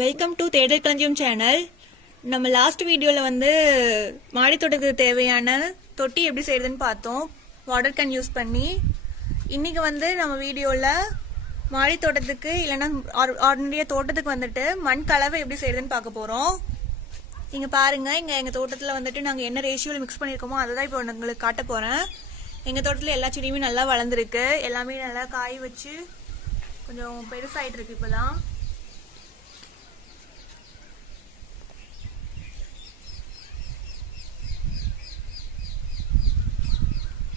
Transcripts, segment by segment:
Welcome to தேடல் களஞ்சியம் channel. நம்ம லாஸ்ட் வீடியோவில் வந்து மாடி தோட்டத்துக்கு தேவையான தொட்டி எப்படி செய்யறதுன்னு பார்த்தோம், வாட்டர் கேன் யூஸ் பண்ணி. இன்னைக்கு வந்து நம்ம வீடியோவில் மாடி தோட்டத்துக்கு இல்லைன்னா ஆர்டினரியா தோட்டத்துக்கு வந்துட்டு மண் கலவை எப்படி செய்யறதுன்னு பார்க்க போகிறோம். இங்கே பாருங்க, இங்கே எங்கள் தோட்டத்தில் வந்துட்டு நாங்கள் என்ன ரேஷியோவில் மிக்ஸ் பண்ணியிருக்கோமோ அதை தான் இப்போ உங்களுக்கு காட்ட போகிறேன். எங்கள் தோட்டத்தில் எல்லா செடியுமே நல்லா வளர்ந்துருக்கு, எல்லாமே நல்லா காய் வச்சு கொஞ்சம் பெருசாகிட்டு இருக்கு இப்போதான்.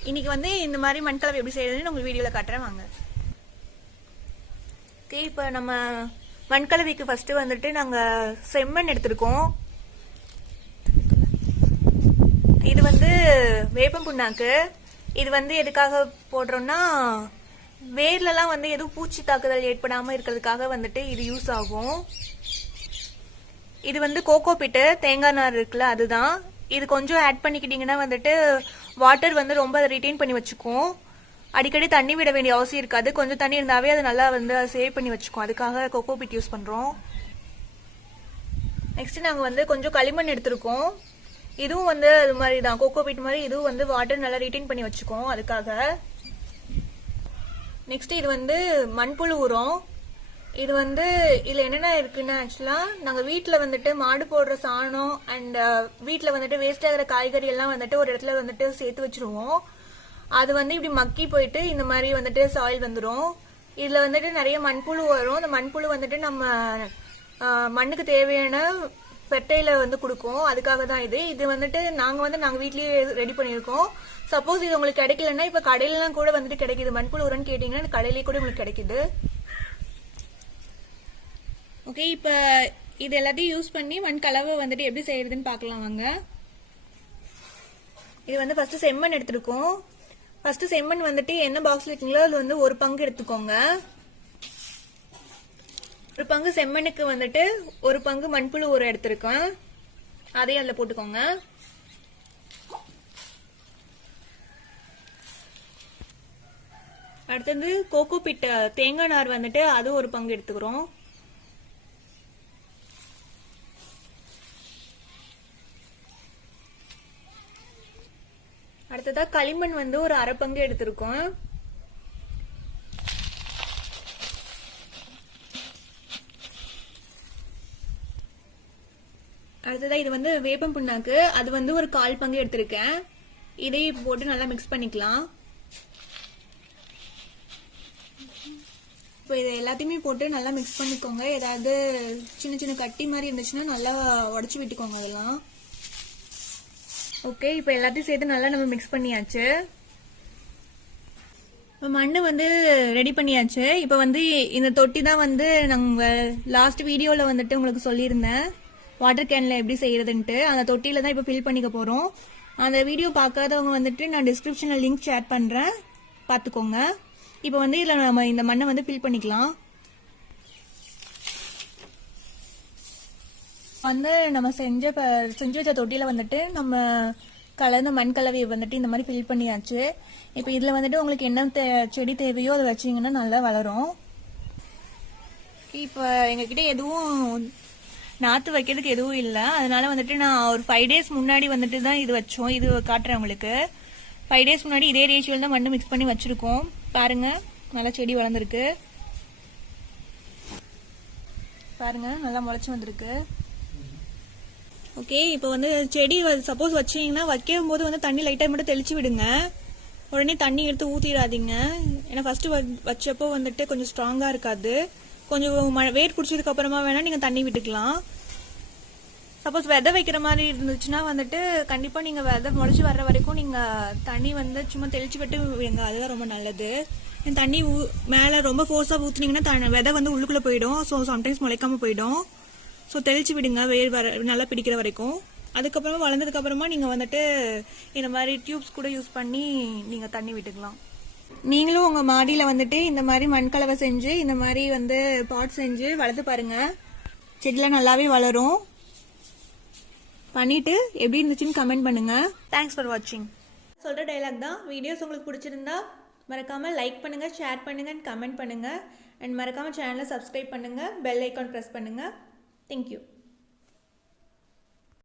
இன்னைக்கு வந்து இந்த மாதிரி மண்கலவை எப்படி செய்யறதுன்னு உங்களுக்கு வீடியோவில் காட்டுறேன் வாங்க. ஓகே, இப்போ நம்ம மண்கலவைக்கு ஃபர்ஸ்ட் வந்துட்டு நாங்கள் செம்மண் எடுத்திருக்கோம். இது வந்து வேப்பம் புண்ணாக்கு. இது வந்து எதுக்காக போடுறோம்னா, வேர்லலாம் வந்து எதுவும் பூச்சி தாக்குதல் ஏற்படாமல் இருக்கிறதுக்காக வந்துட்டு இது யூஸ் ஆகும். இது வந்து கோகோ பிட்டு, தேங்காய் நார் இருக்குல்ல அதுதான். இது கொஞ்சம் ஆட் பண்ணிக்கிட்டீங்கன்னா வந்துட்டு வாட்டர் வந்து ரொம்ப ரிட்டைன் பண்ணி வச்சுக்கும். அடிக்கடி தண்ணி விட வேண்டிய அவசியம் இருக்காது. கொஞ்சம் தண்ணி இருந்தாவே அது நல்லா வந்து சேவ் பண்ணி வச்சுக்கும். அதுக்காக கோகோ பிட் யூஸ் பண்ணுறோம். நெக்ஸ்ட் நாங்கள் வந்து கொஞ்சம் களிமண் எடுத்திருக்கோம். இதுவும் வந்து அது மாதிரி தான், கோகோ பிட் மாதிரி. இதுவும் வந்து வாட்டர் நல்லா ரிட்டைன் பண்ணி வச்சுக்கோம் அதுக்காக. நெக்ஸ்ட் இது வந்து மண்புழு உரம். இது வந்து இதுல என்னென்ன இருக்குன்னா, ஆக்சுவலா நாங்க வீட்டுல வந்துட்டு மாடு போடுற சாணம் அண்ட் வீட்டுல வந்துட்டு வேஸ்ட் ஆகிற காய்கறி எல்லாம் வந்துட்டு ஒரு இடத்துல வந்துட்டு சேர்த்து வச்சிருவோம். அது வந்து இப்படி மக்கி போயிட்டு இந்த மாதிரி வந்துட்டு சாயில் வந்துடும். இதுல வந்துட்டு நிறைய மண்புழு வரும். அந்த மண்புழு வந்துட்டு நம்ம மண்ணுக்கு தேவையான ஃபெர்டைல வந்து கொடுக்கும். அதுக்காக தான் இது வந்துட்டு நாங்க வீட்லயே ரெடி பண்ணியிருக்கோம். சப்போஸ் இது உங்களுக்கு கிடைக்கலன்னா இப்ப கடையிலாம் கூட வந்துட்டு கிடைக்குது. மண்புழு உரம்னு கேட்டீங்கன்னா கடையிலேயே கூட உங்களுக்கு கிடைக்குது. ஓகே, இப்போ இது எல்லாத்தையும் யூஸ் பண்ணி மண் கலவை வந்துட்டு எப்படி செய்யறதுன்னு பார்க்கலாம் வாங்க. இது வந்து ஃபர்ஸ்ட் செம்மண் எடுத்துருக்கோம். ஃபர்ஸ்ட் செம்மண் வந்துட்டு என்ன பாக்ஸ்ல இருக்கீங்களோ அது வந்து ஒரு பங்கு எடுத்துக்கோங்க. ஒரு பங்கு செம்மண்ணுக்கு வந்துட்டு ஒரு பங்கு மண்புழு உரம் எடுத்திருக்கேன். அதையும் அதில் போட்டுக்கோங்க. அடுத்தது கோகோ பிட், தேங்காய் நார் வந்துட்டு அது ஒரு பங்கு எடுத்துக்கிறோம். அடுத்ததா களிமண் வந்து ஒரு அரை பங்கு எடுத்திருக்கோம். அடுத்ததா இது வந்து வேப்பம் புண்ணாக்கு, அது வந்து ஒரு 1/4 பங்கு எடுத்திருக்கேன். இதையும் போட்டு நல்லா மிக்ஸ் பண்ணிக்கலாம். இப்போ இதை எல்லாத்தையுமே போட்டு நல்லா மிக்ஸ் பண்ணிக்கோங்க. ஏதாவது சின்ன சின்ன கட்டி மாதிரி இருந்துச்சுன்னா நல்லா உடச்சி விட்டுக்கோங்க அதெல்லாம். ஓகே, இப்போ எல்லாத்தையும் சேர்த்து நல்லா நம்ம மிக்ஸ் பண்ணியாச்சு. இப்போ மண்ணு வந்து ரெடி பண்ணியாச்சு. இப்போ வந்து இந்த தொட்டி தான் வந்து நாங்கள் லாஸ்ட் வீடியோவில் வந்துட்டு உங்களுக்கு சொல்லியிருந்தேன் வாட்டர் கேனில் எப்படி செய்யறதுன்ட்டு. அந்த தொட்டியில தான் இப்போ ஃபில் பண்ணிக்க போகிறோம். அந்த வீடியோ பார்க்காதவங்க வந்துட்டு நான் டிஸ்கிரிப்ஷனில் லிங்க் ஷேர் பண்ணுறேன், பார்த்துக்கோங்க. இப்போ வந்து இதில் நம்ம இந்த மண்ணை வந்து ஃபில் பண்ணிக்கலாம். வந்து நம்ம செஞ்ச வச்ச தொட்டியில் வந்துட்டு நம்ம கலந்த மண் கலவையை வந்துட்டு இந்த மாதிரி ஃபில் பண்ணியாச்சு. இப்போ இதில் வந்துட்டு உங்களுக்கு என்ன செடி தேவையோ அதை வச்சிங்கன்னா நல்லா வளரும். இப்போ எங்ககிட்ட எதுவும் நாற்று வைக்கிறதுக்கு எதுவும் இல்லை. அதனால வந்துட்டு நான் ஒரு 5 days முன்னாடி வந்துட்டு தான் இது வச்சோம். இது காட்டுறேன் உங்களுக்கு. 5 days முன்னாடி இதே ரேஷியோவில் தான் மண்ணு மிக்ஸ் பண்ணி வச்சிருக்கோம். பாருங்க, நல்லா செடி வளர்ந்துருக்கு. பாருங்க, நல்லா முளைச்சி வந்திருக்கு. ஓகே, இப்போ வந்து செடி சப்போஸ் வச்சீங்கன்னா வைக்கும் போது வந்து தண்ணி லைட்டாக மட்டும் தெளிச்சு விடுங்க. உடனே தண்ணி எடுத்து ஊற்றிடாதீங்க. ஏன்னா ஃபர்ஸ்ட் வச்சப்போ வந்துட்டு கொஞ்சம் ஸ்ட்ராங்காக இருக்காது. கொஞ்சம் வெயிட் பிடிச்சதுக்கு அப்புறமா வேணா நீங்கள் தண்ணி விட்டுக்கலாம். சப்போஸ் விதை வைக்கிற மாதிரி இருந்துச்சுன்னா வந்துட்டு கண்டிப்பாக நீங்கள் விதை முளைச்சி வர்ற வரைக்கும் நீங்கள் தண்ணி வந்து சும்மா தெளிச்சு விட்டு விடுங்க. அதுதான் ரொம்ப நல்லது. தண்ணி மேலே ரொம்ப ஃபோர்ஸாக ஊற்றுனீங்கன்னா விதை வந்து உள்ளுக்குள்ளே போயிடும். ஸோ சம்டைம்ஸ் முளைக்காம போயிடும். ஸோ தெளிச்சு விடுங்க வெயில் நல்லா பிடிக்கிற வரைக்கும். அதுக்கப்புறமா வளர்ந்ததுக்கு அப்புறமா நீங்கள் வந்துட்டு இந்த மாதிரி டியூப்ஸ் கூட யூஸ் பண்ணி நீங்கள் தண்ணி விட்டுக்கலாம். நீங்களும் உங்கள் மாடியில் வந்துட்டு இந்த மாதிரி மண்கலவை செஞ்சு இந்த மாதிரி வந்து பாட் செஞ்சு வளர்த்து பாருங்க. செடிலாம் நல்லாவே வளரும். பண்ணிட்டு எப்படி இருந்துச்சுன்னு கமெண்ட் பண்ணுங்க. தேங்க்ஸ் ஃபார் வாட்சிங். சொல்கிற டைலாக் தான். வீடியோஸ் உங்களுக்கு பிடிச்சிருந்தா மறக்காமல் லைக் பண்ணுங்கள், ஷேர் பண்ணுங்கள் அண்ட் கமெண்ட் பண்ணுங்கள். அண்ட் மறக்காமல் சேனலை சப்ஸ்கிரைப் பண்ணுங்கள், பெல் ஐக்கான் ப்ரெஸ் பண்ணுங்கள். தேங்க்யூ.